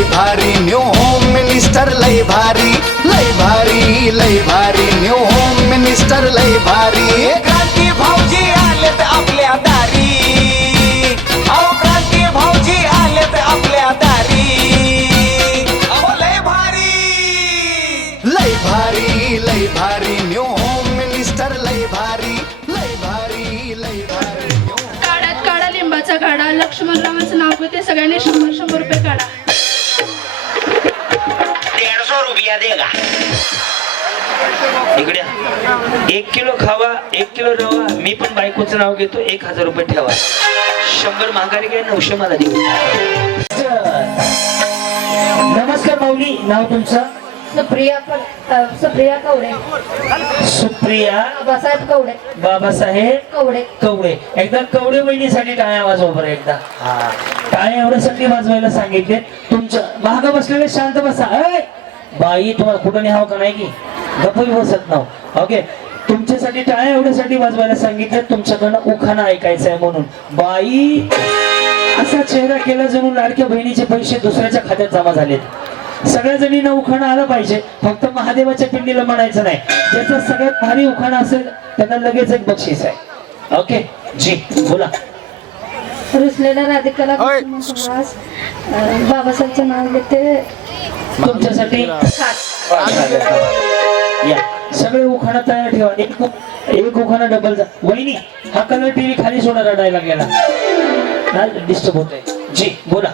लय भारी new home minister लय भारी लय भारी लय भारी न्यू होम मिनिस्टर लय भारी क्रांती भाऊजी आलेत आपल्या दारी अहो क्रांती भाऊजी आलेत आपल्या दारी अहो लय भारी लय भारी न्यू होम मिनिस्टर लय भारी लय भारी लय भारी न्यू काढ्यात काढा लिंबाचा काढा लक्ष्मणरावांचं नाव घेते सगळ्यांनी 100 रुपये काढा 150 रुपया देगा इकडे 1 किलो खावा 1 किलो रवा मी पण बायकोचं नाव घेतो 1000 रुपये ठेवा 100 माघारी घ्या 900 मला देऊ नमस्कार माऊली नाव तुमचं सुप्रिया कवडे सुप्रिया बाबासाहेब बाबासाहेब कवडे कवडे एकदा कवडे बहिणीसाठी टाळ्या वाजवा बरं एकदा टाळ्या एवढ्यासाठी वाजवायला सांगितले तुमच्या महाग बसलेले शांत बसा अय बाई तुम्हाला कुठं न्यावं का नाही की गप्पी बसत नाव ओके तुमच्यासाठी टाळ्या एवढ्यासाठी वाजवायला सांगितले तुमच्याकडनं उखाणा ऐकायचा आहे म्हणून बाई असा चेहरा केला जणू लाडक्या बहिणीचे पैसे दुसऱ्याच्या खात्यात जमा झालेत सगळ्या जणींना उखाणा आलं पाहिजे फक्त महादेवाच्या पिंडीला म्हणायचं नाही ज्याचा सगळ्यात भारी उखाणा असेल त्यांना लगेच एक बक्षीस आहे ओके जी बोला रुसलेल्या राधिकाला बाबासाहेबचं नाव घेते तुमच्यासाठी या सगळे उखाणा तयार ठेवा एक उखाणा डबल जा वहिनी हा कलर टीव्ही खाली सोडा रडायला गेला डिस्टर्ब होतोय जी बोला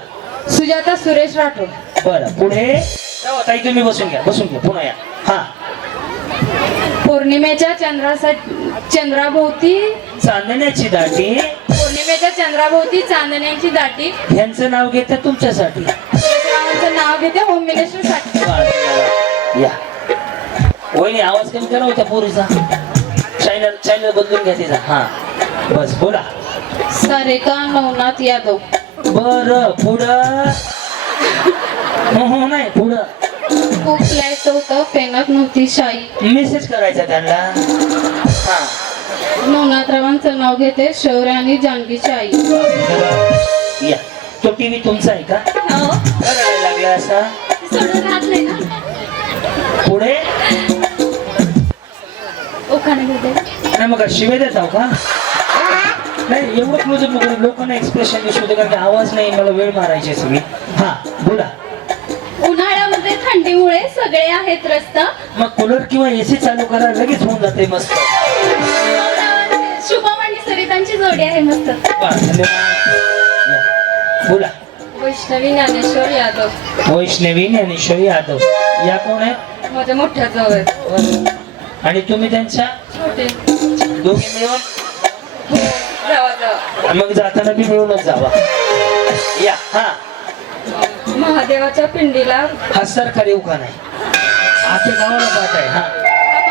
सुजाता सुरेश राठोड बरं पुढे ताई तुम्ही बसून घ्या पुन्हा या हा पौर्णिमेच्या चंद्राभोवती चांदण्याची दाटी पौर्णिमेच्या चंद्राभोवती चांदण्याची दाटी यांचं नाव घेते तुमच्यासाठी सुरेशरावांचं नाव घेते होम मिनिस्टर साठी या वहिनी आवाज कमी करा होत्या पोरीचा चॅनल बदलून घ्या तिचा हा बस बोला सारिका नवनाथ यादव बर पुढं हो नाही पुढं खूप लिहायचं होतं पेनात नव्हती शाई मेसेज करायचा त्यांना हा नवनाथरावांचं नाव घेते शौर्य आणि जानकीची आई या तो टीव्ही तुमचा आहे का रडायला लागला असा सोडून राहत नाही ना पुढे ओखाने घेते नाही मग शिवे देत आहो का नाही एवढं क्लोजअप नको लोकांना एक्सप्रेशन दिसू दे कारण की आवाज नाही मला वेळ मारायची आहे सगळी हा बोला उन्हाळ्यामध्ये थंडीमुळे सगळे आहेत रस्ता मग कूलर किंवा एसी चालू करा लगेच होऊन जाते मस्त शुभम आणि सरितांची जोडी आहे मस्त वा, धन्यवाद या, बोला वैष्णवी ज्ञानेश्वर यादव वैष्णवी ज्ञानेश्वर यादव या कोण आहे माझ्या मोठ्या जवळ आणि तुम्ही त्यांच्या छोटे दोघे मिळून जावा मग जाताना बी मिळूनच जावा या हा महादेवाच्या पिंडीला हा सरकारी उखाण आहे आमच्या गावाला पाहत आहे हा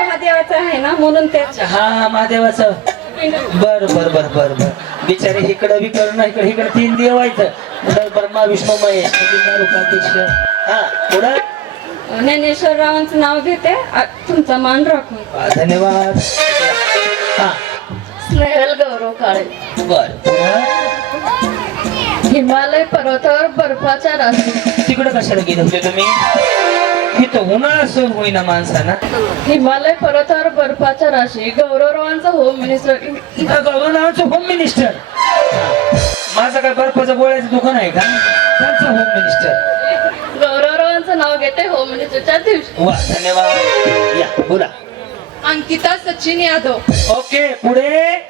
महादेवाचा आहे ना म्हणून त्याच्या हा महादेवाचं बर बर बर बर बर बिचारे इकडं बी करणं इकडे तीन देव आहेत ब्रह्मा विष्णू महेश हा पुढं ज्ञानेश्वररावांचं नाव घेते तुमचा मान राखून धन्यवाद हा स्नेहल गौरव काळे बर पुढं हिमालय पर्वतावर बर्फाच्या राशी तिकडं कशाला गेले होते तुम्ही इथं उन्हाळा सहन होईना माणसाना हिमालय पर्वतावर बर्फाच्या राशी गौरवरावांचा होम मिनिस्टर गौरवरावांचं होम मिनिस्टर माझं काय बर्फाचं गोळ्याचं दुकान आहे का त्यांचं होम मिनिस्टर गौरवरावांचं नाव घेते होम मिनिस्टरच्या दिवशी वा धन्यवाद या बोला अंकिता सचिन यादव ओके पुढे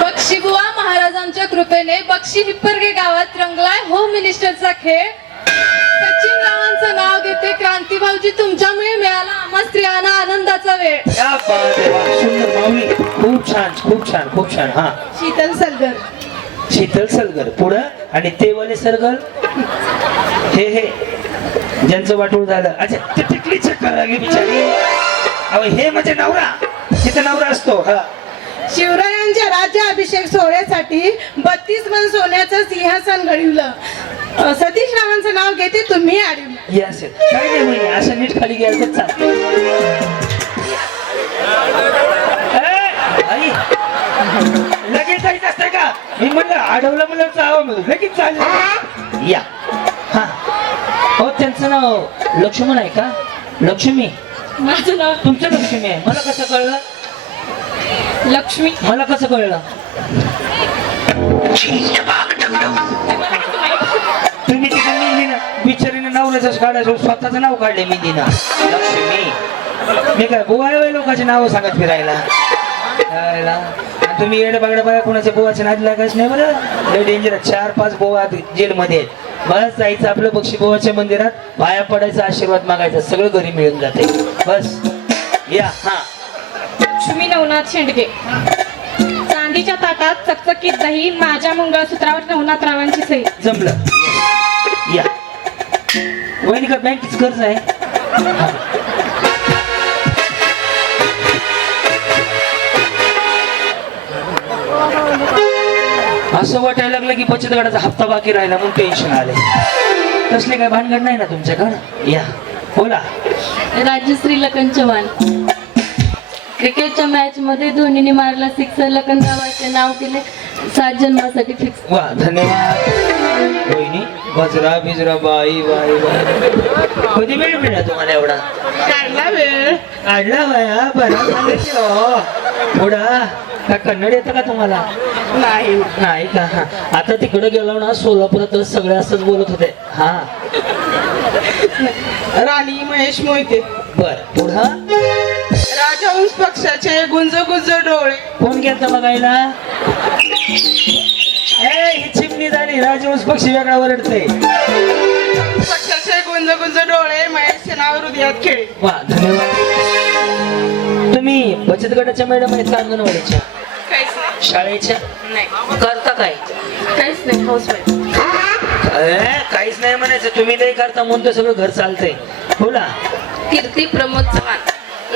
बक्षीबुवा महाराजांच्या कृपेने बक्षी हिप्परगे गावात रंगलाय होम मिनिस्टरचा खेळ सचिन रावांचं नाव घेते क्रांती भाऊजी तुमच्यामुळे मिळाला आम्हा स्त्रियांना आनंदाचा वेळ क्या बात आहे वा सुंदर माऊली खूप छान हा शीतल सलगर शीतल सलगर पुढं आणि ते वाले सरगर हे ज्यांचं वाटून झालं अच्छा ते टिकली चक्कर लागली बिचारी अहो हे म्हणजे नवरा तिथे नवरा असतो हा शिवरायांच्या राज्याभिषेक सोहळ्यासाठी 32 मन सोन्याचं सिंहासन घडवलं सतीश रावांचं नाव घेते तुम्ही आडवलं हे असेल काय नाही म्हणजे असं नीट खाली गेलं तर चालतं लगेच जायचं असतंय का मी म्हणलं अडवलं म्हणलं लगेच चालेल या हा हो त्यांचं नाव लक्ष्मण आहे का? लक्ष्मी माझं नाव तुमचं लक्ष्मी आहे. मला कसं कळलं? लक्ष्मी. मला कसं कळलं? तुम्ही तिकडे मेहंदीनं बिचारीनं नवऱ्याचं काढायचं स्वतःचं नाव काढले मेहंदीनं लक्ष्मी. मी काय बुवा आहे लोकांची नावं सांगत फिरायला आणि तुम्ही येडे बागड्या बाया कोणाच्या बुवाच्या नादी लागायच नाही बरं. लय डेंजर. 4-5 बुवा जेलमध्ये आहेत. बस जायचं आपलं बक्षी बुवाच्या मंदिरात पाया पडायचा आशीर्वाद मागायचा सगळं घरी मिळून जाते बस. या हा लक्ष्मी नवनाथ शेंडगे. चांदीच्या ताटात चकचकीत दही माझ्या मंगळसूत्रावर नवनाथरावांची सही. जमलं. या वहिनी का बँकेच कर्ज आहे? असं वाटायला लागलं की बचत गटाचा हप्ता बाकी राहिला म्हणून टेन्शन आले. तसले काय भानगड नाही ना तुमच्याकडे? या बोला. राजश्री लखन चव्हाण. क्रिकेटच्या मॅच मध्ये धोनीने मारला 6 लखनरावाचे नाव केले 7 जन्मासाठी फिक्स. वा धन्यवाद वहिनी. गजरा बिजरा बाई बाई बाई. कधी वेळ मिळाला तुम्हाला एवढा? काढला वेळ. काढला बाया बरा सांगितलं. थोडा का कन्नड येतं का तुम्हाला? नाही नाही का? हा आता तिकडे गेलो ना सोलापुरात सगळे असंच बोलत होते. हा राणी महेश मोहिते. बर पुढं. राजहंस पक्षाचे गुंज गुंज डोळे. कोण घेतलं बघायला? ही चिमणी झाली. राजवंश पक्षी वेगळा वरडते. पक्षाचे गुंज गुंज डोळे महेश नाव हृदयात खेळे. वा धन्यवाद. तुम्ही बचत गटाच्या मॅडम आहेत का अंगणवाडीच्या? काहीच नाही. शाळेच्या? नाही करता काय? काहीच नाही. हाऊसवाईफ. काहीच नाही म्हणायचं. तुम्ही नाही करता म्हणून तर सगळं घर चालतंय. बोला. कीर्ती प्रमोद चव्हाण.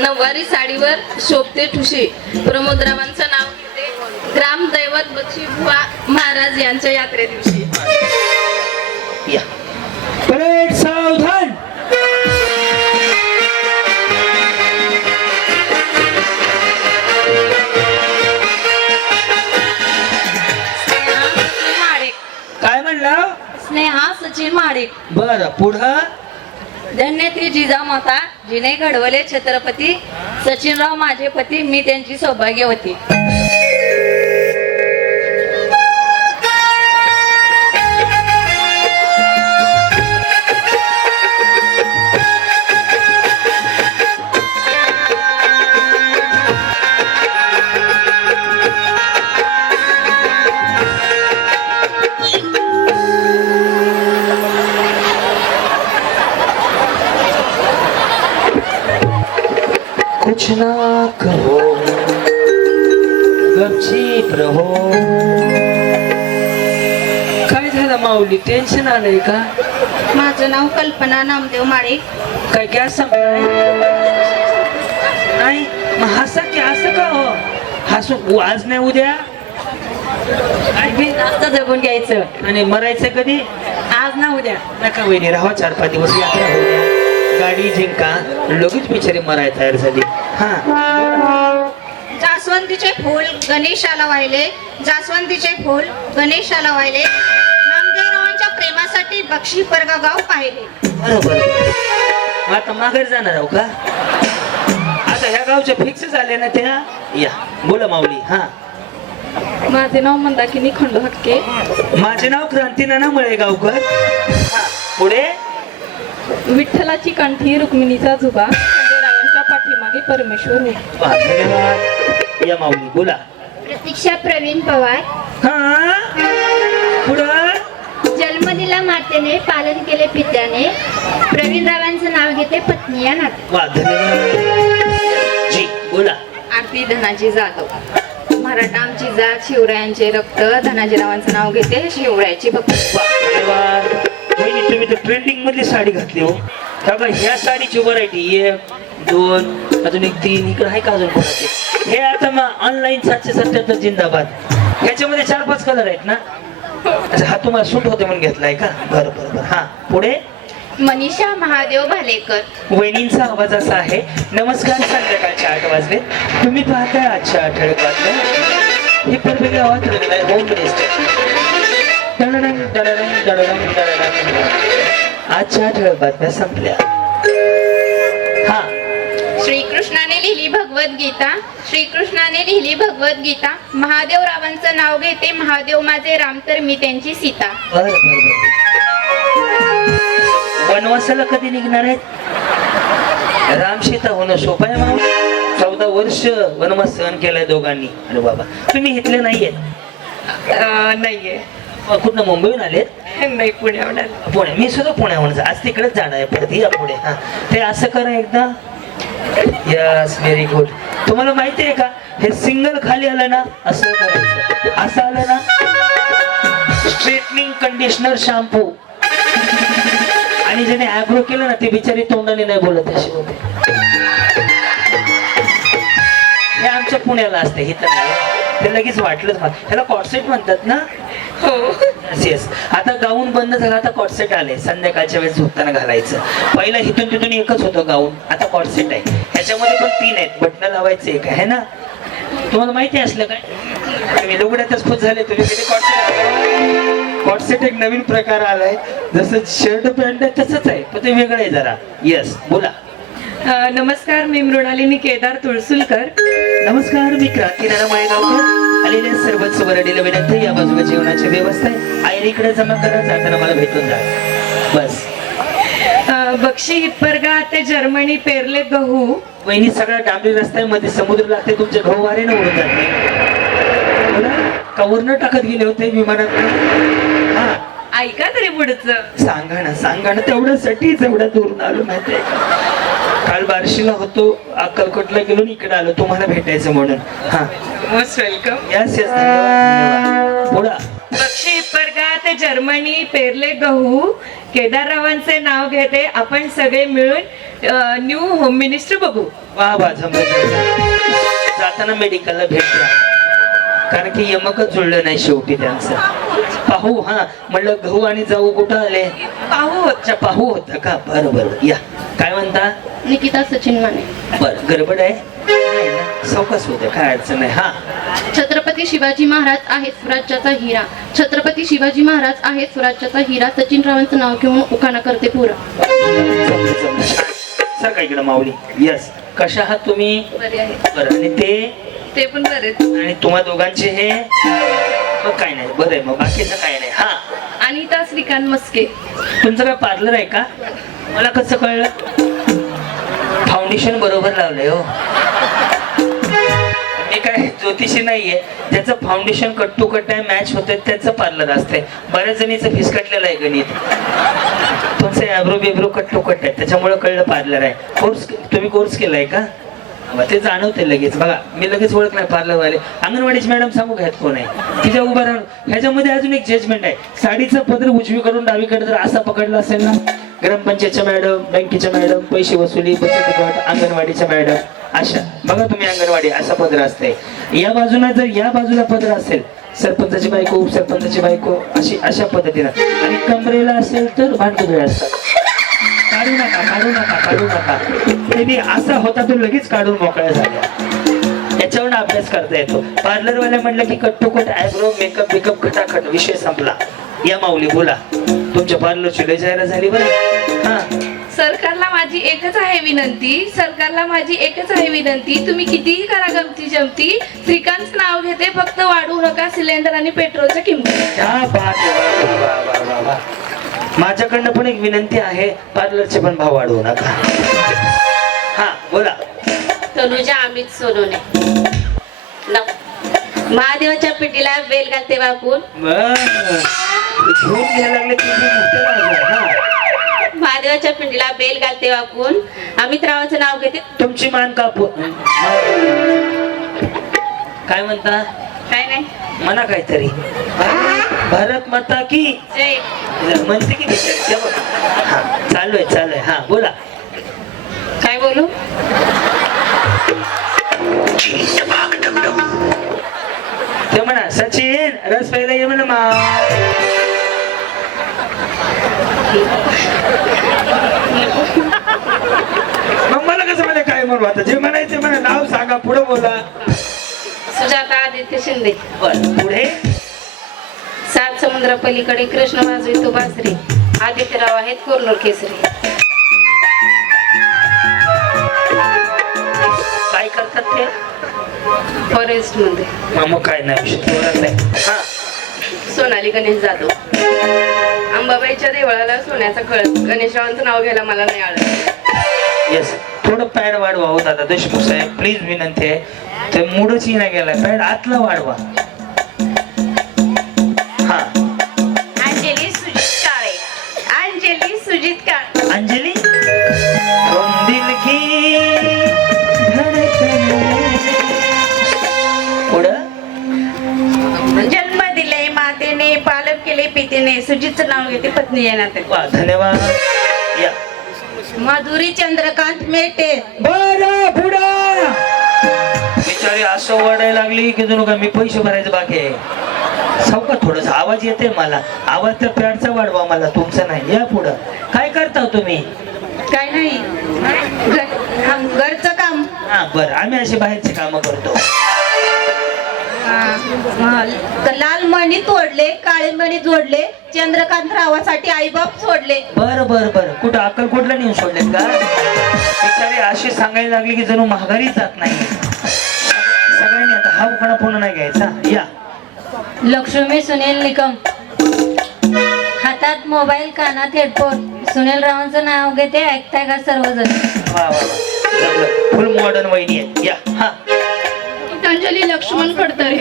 नऊवारी साडीवर शोभते ठुशी. प्रमोदरावांचं नाव घेते ग्रामदैवत बक्षी बुवा महाराज यांच्या यात्रे दिवशी. या परेड सावधान. काय म्हणला? स्नेहा सचिन महाडिक. बर पुढं. धन्य ती जिजामाता जिने घडवले छत्रपती. सचिनराव माझे पती मी त्यांची सौभाग्यवती. कुछ ना कहो गपचीप रहो. काय झालं माऊली? टेन्शन आलंय का? माझं नाव कल्पना नामदेव माळे. काय गॅस संपलाय? नाही मग हसा की असं का हो? हसू आज नाही उद्या? जास्त जगून घ्यायचं आणि मरायचं कधी? आज ना उद्या. नका वहिनी राहा 4-5 दिवस यात्रा होऊ द्या. गाडी जिंका लगेच बिचारी मराय तयार झाली. हा जास्वंदीचे फूल गणेशाला वाहिले. जास्वंदीचे फूल गणेशाला वाहिले. नामदेवरावांच्या प्रेमासाठी बक्षी परगाव पाहिले. बरोबर. आता माघार जाणार आहो का? आता ह्या गावच्या फिक्स झाले ना त्या. या बोला माऊली. हा माझे नाव मंदाकिनी खंडोहक्के. माझे नाव क्रांतीनाना मळेगावकर. हा पुढे. विठ्ठलाची कंठी रुक्मिणीचा जुबा. खंडेरावांच्या पाठीमागे परमेश्वर उभा. वा, धन्यवाद. या माऊली बोला. प्रतीक्षा प्रवीण पवार. हा पुढं. जन्म दिला मातेने पालन केले पित्याने. प्रवीण रावांचं नाव घेते पत्नी या नाते. वा धन्यवाद. जी बोला. आरती धनाजी जाधव. मराठा आमची जात शिवरायांचे रक्त. धनाजीरावांचं नाव घेते शिवरायाची भक्त. वा, धन्यवाद. वहिनी तुम्ही तर ट्रेंडिंग मधली साडी घातली हो. बघा ह्या साडीची व्हरायटी 1, 2 अजून एक 3 इकडे आहे का अजून कोणाचे? हे आता मग ऑनलाईन 777 जिंदाबाद. ह्याच्यामध्ये 4-5 कलर आहेत ना? अच्छा हा तुम्हाला सूट होते म्हणून घेतलाय का? बरं बरं बरं. हा पुढे. मनीषा महादेव भालेकर. वहिनींचा आवाज असा आहे. नमस्कार. संध्याकाळच्या 8 वाजले. तुम्ही पाहताय आजच्या ठळक बातम्या. हे परफेक्ट आवाज होम मिनिस्टर. आजच्या ठळक बातम्या संपल्या. हा श्रीकृष्णाने लिहिली भगवद्गीता. श्रीकृष्णाने लिहिली भगवद्गीता. महादेव रावांचं नाव घेते. महादेव माझे राम तर मी त्यांची सीता. बर वनवासाला कधी निघणार आहेत? राम सीता होणं सोपं आहे म्हणून 14 वर्ष वनवास सहन केलाय दोघांनी. अरे बाबा, तुम्ही इथले नाहीयेत? नाहीये. कुठं मुंबईहून आलेत? नाही, पुण्याहून आले. पुणे. मी सुद्धा पुण्याहून आज तिकडेच जाणार आहे परत. या पुढे. हा ते असं करा एकदा. Yes, very good. तुम्हाला माहिती आहे का, हे सिंगल खाली आलं ना असं करायचं, असं आलं ना स्ट्रेटनिंग कंडिशनर शॅम्पू. आणि ज्याने ऍब्रो केलं ना ते बिचारी तोंडाने नाही बोलत असे होते. हे आमच्या पुण्याला असते, इथं नाही. ते लगेच वाटलंच मला. ह्याला कॉर्सेट म्हणतात ना? हो. येस. आता गाऊन बंद झाला, आता कॉर्सेट आले. संध्याकाळच्या वेळेस झोपताना घालायचं. पहिला इथून तिथून एकच होतं गाऊन, आता कॉर्सेट आहे. ह्याच्यामध्ये पण 3 आहेत. बटणं लावायचं एक आहे ना. तुम्हाला माहिती असलं काय? तुम्ही लुगड्यातच खुश झाले. तुम्ही कधी कॉर्सेट एक नवीन प्रकार आलाय. जसं शर्ट पॅन्ट आहे तसंच आहे, पण ते वेगळं आहे जरा. येस, बोला. नमस्कार, मी मृणालिनी केदार तुळसुलकर. नमस्कार, मी क्रांतीनाना माळेगावकर. आलेल्या सर्वच वरडीला विनंती, या बाजूला जेवणाची व्यवस्था आहे. आयरीकडे जमा करा, जाताना मला भेटून जा. बस. बक्षी हिप्परगा ते जर्मनी पेरले गहू. वहिनी, सगळा डांबरी रस्त्यामध्ये समुद्र लागते. तुमचे गहू वारे न उडून जाते. कवरनं टाकत गेले होते विमानात. हा, ऐका तरी पुढचं. सांगा ना तेवढ्यासाठीच एवढ्या दूरून आलो माहितीये का. काल बार्शीला होतो, अक्कलकोटला गेलो, इकडे आलो तुम्हाला भेटायचं म्हणून. हा, मोस्ट वेलकम. यस यस, धन्यवाद. पुढा. बक्षी हिप्परगा ते जर्मनी पेरले गहू. केदाररावांचे नाव घेते. आपण सगळे मिळून न्यू होम मिनिस्टर बघू. वा वा, जाताना मेडिकलला भेट द्या, कारण की यमकच जुळलं नाही शेवटी त्यांचं. पाहू. हा, म्हणलं गहू आणि जाऊ कुठं आले? अच्छा, पाहू होतं का? बरोबर. या, काय म्हणता? निकिता सचिन माने. बर, गडबड आहे? नाही ना, सावकाश होते, काय अडचण नाही. हा, छत्रपती शिवाजी महाराज आहेत स्वराज्याचा हिरा. छत्रपती शिवाजी महाराज आहेत स्वराज्याचा हिरा. सचिन रावांचं नाव घेऊन उखाणा करते पुरा. सर काय इकडं माऊली. यस, कशा आहात तुम्ही? बरे आहे. बरं. आणि ते पण बरेच. आणि तुम्हा दोघांचे हे मग काय नाही. बरं आहे, मग बाकीचं काय नाही. हा, अनिता श्रीकांत मस्के. तुमचं काय पार्लर आहे का? मला कसं कळलं? फाउंडेशन बरोबर लावलंय हो. मी काय ज्योतिषी नाहीये. ज्याचं फाउंडेशन कट टू कट आहे, मॅच होते, त्याचं पार्लर असते. बऱ्याच जणीचं फिसकटलेलं आहे गणित. तुमचं ॲब्रो बिब्रो कट टू कट आहे, त्याच्यामुळे कळलं पार्लर आहे. तुम्ही कोर्स केलाय का? ते जाणवते लगेच. बघा, मी लगेच ओळखलाय पार्लरवाले. अंगणवाडीची मॅडम सांगू घ्यात कोण आहे तिच्या उभा राहून. ह्याच्यामध्ये अजून एक जजमेंट आहे. साडीचं पदर उजवीकडून डावीकडे जर असा पकडला असेल ना, ग्रामपंचायतच्या मॅडम, बँकेच्या मॅडम, पैसे वसुली, बचत गट, अंगणवाडीच्या मॅडम, अशा. बघा तुम्ही, अंगणवाडी असा पदर असते. या बाजूला जर या बाजूला पदर असेल, सरपंचाची बायको, उपसरपंचाची बायको, अशा पद्धतीनं. आणि कमरेला असेल तर भांडकुदळे असतात. काढू नका. त्यांनी असा होता तो लगेच काढून मोकळ्या झाल्या. याच्यावर अभ्यास करता येतो. पार्लरवाल्या म्हणलं की cut to cut eyebrow, makeup खटाखट, विषय संपला. या माऊली, बोला. तुमच्या पार्लरची लय जाहिरात झाली बरं. हा, सरकारला माझी एकच आहे विनंती. तुम्ही कितीही करा गमती जमती. श्रीकांतचं नाव घेते, फक्त वाढवू नका सिलेंडर आणि पेट्रोलच्या किंमती. क्या बात आहे. माझ्याकडनं पण एक विनंती आहे, पार्लरचे पण भाव वाढवू नका. हा, बोला. तनुजा अमित सोनोने. महादेवाच्या पिंडीला बेल घालते वाकून. महादेवाच्या पिंडीला बेल घालते वाकून. अमित रावांचं नाव घेते. तुमची मान कापू. काय म्हणता? काय नाही, म्हणा काहीतरी. भारत माता की जय. म्हणते की हा, चालू आहे. हा, बोला. काय बोलू? ते म्हणा, सचिन रस प्यायला ये म्हणा. मग मला कसं म्हणे काय म्हणू? आता जे म्हणायचे म्हणा, नाव सांगा, पुढे बोला. सुजाता आदित्य शिंदे. बर, पुढे. सात समुद्र पलीकडे कृष्ण वाजवितो बासरी आदित्यराव आहेत कोरनूर केसरी. काय करतात ते? फॉरेस्ट मध्ये. मग काय नाही विषय जोरात आहे. हा सोनाली गणेश जाधव. अंबाबाईच्या देवळाला सोन्याचा कळस. गणेशरावांचं नाव घ्यायला मला नाही आवडत. येस, थोडं पॅड वाढवा हो दादा देशमुख साहेब, प्लीज विनंती आहे. ते मूडच नाही गेलाय, पॅड आतला वाढवा. हा अंजली सुजित काळे. अंजली सुजित काळे. अंजली तुम दिल की धडकन. पुढं जन्म दिले मातेने, पालक केले पितेने. सुजितचं नाव घेते पत्नी या नात्याने. वा, धन्यवाद. या माधुरी चंद्रकांत मेटे. बरं पुढं. बिचारी असं ओरडायला लागली की जणू का मी पैसे भरायचे बाकी आहे. सावका थोडस आवाज येते मला. आवाज त्या पॅडचा वाढवा मला, तुमचा नाही. या पुढं. काय करता हो तुम्ही? काय नाही, घरचं काम. हा बरं, आम्ही असे बाहेरचे काम करतो. लाल मणी तोडले, काळे मणी जोडले. चंद्रकांत रावासाठी आईबाप सोडले. बरं बरं बरं, कुठं अक्कलकोटला नेऊन सोडलेत का? बिचारी अशी सांगायला लागली की जणू महागारी जात नाही. सगळ्यांनी आता हा उखाणा पुन्हा नाही घ्यायचा. या लक्ष्मी सुनील निकम. हातात मोबाईल, कानात हेडफोन. सुनील रावांचं नाव घेते, ऐकताय का सर्वजण? वा वा, फुल मॉडर्न वहिनी आहे. या हा गीतांजली लक्ष्मण खडतरे.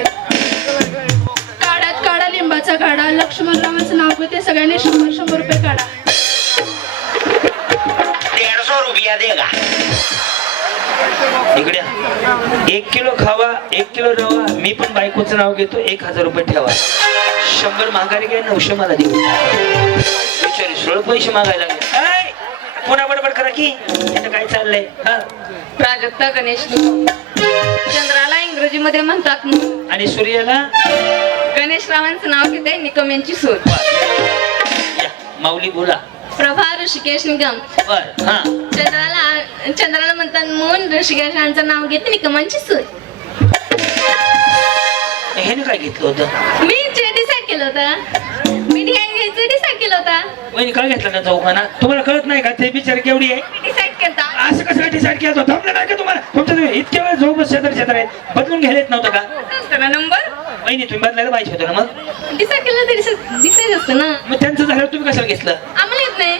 काढ्यात काढा लिंबाचा काढा. लक्ष्मणरावांचं नाव घेते, सगळ्यांनी 100 रुपये काढा. 150 रुपया देगा. इकडे 1 किलो खावा, 1 किलो रवा. मी पण बायकोचं नाव घेतो, 1000 रुपये ठेवा. 100 महागारी काय, 900 मला देऊ. बिचारी 16 पैसे मागायला लागले. पुन्हा बडबड करा की इथं काय चाललंय. हा प्राजक्ता गणेश निकम. चंद्राला इंग्रजीमध्ये म्हणतात मून. आणि सूर्याला गणेशरावांचं नाव घेते, निकम यांची सून. या, माऊली बोला. प्रभा ऋषिकेश निकम. बर हा चंद्राला म्हणतात मून, ऋषिकेशांचं नाव घेते, निकमांची सून. ह्याने काय घेतलं होतं? मी जे डिसाईड केलं होतं. मी घ्यायचं डिसाईड केलं होतं. वहिनी काय घेतलं का चौकाना? तुम्हाला कळत नाही का ते बिचार केवढी आहे? डिसाईड केलं होतं. असं कसं डिसाईड केलं होतं? थांबलं नाही का तुम्हाला? तुमच्या तुम्ही इतक्या वेळ झोप क्षेत्र आहे, बदलून घ्यायला नव्हतं का? असतं ना नंबर. वहिनी तुम्ही बदलायला पाहिजे होतं ना. मग डिसाईड केलं तरी डिसाईड असतं ना. मग त्यांचं झाल्यावर तुम्ही कशाला घेतलं? आम्हाला येत नाही.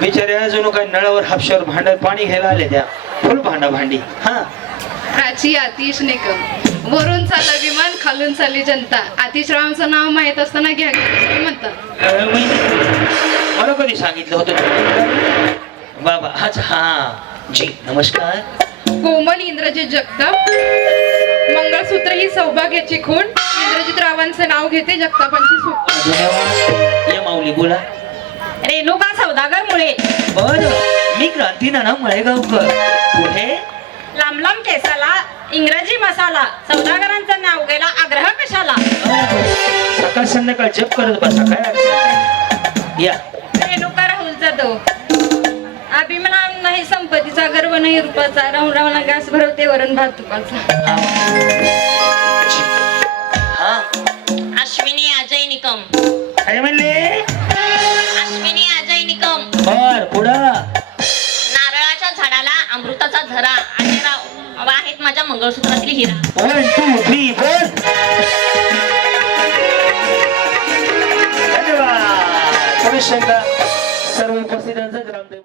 बिचाऱ्या जणू काय नळावर हापशावर भांडत पाणी घ्यायला आले त्या. फुल भांडा भांडी. हा प्राची आतिश निकम. वरून चालला विमान, खालून चालली जनता. आतिशरावांचं नाव माहित असताना घ्या म्हणतात. वहिनी मला कधी सांगितलं होतं? बाबा अच्छा हा जी नमस्कार. कोमल इंद्रजित जगताप. मंगळसूत्र ही सौभाग्याची खूण. इंद्रजित रावांचं नाव घेते, जगतापांची सून. धन्यवाद. या माऊली बोला. रेणुका सौदागर मुळे. बर मी क्रांती नाना मळेगावकर. पुढे लांब लांब केसाला, इंग्रजी मसाला. सौदागरांचं नाव गेला, आग्रह कशाला. सकाळ संध्याकाळ जप करत बसा, काय अडचण नाही. या रेणुका राहुल जाधव. अभिमान नाही संपत्तीचा, गर्व नाही रूपाचा. राहून राहून घास भरवते, वरण भात तुपाचा. हा अश्विनी अजय निकम. काय म्हणले? अश्विनी अजय निकम. बर पुढं. नारळाच्या झाडाला अमृताचा झरा. आणि राव आहेत माझ्या मंगळसूत्रातील हिरा. 1 2 3 4. धन्यवाद. सर्व उपस्थितांचं ग्रामदैवत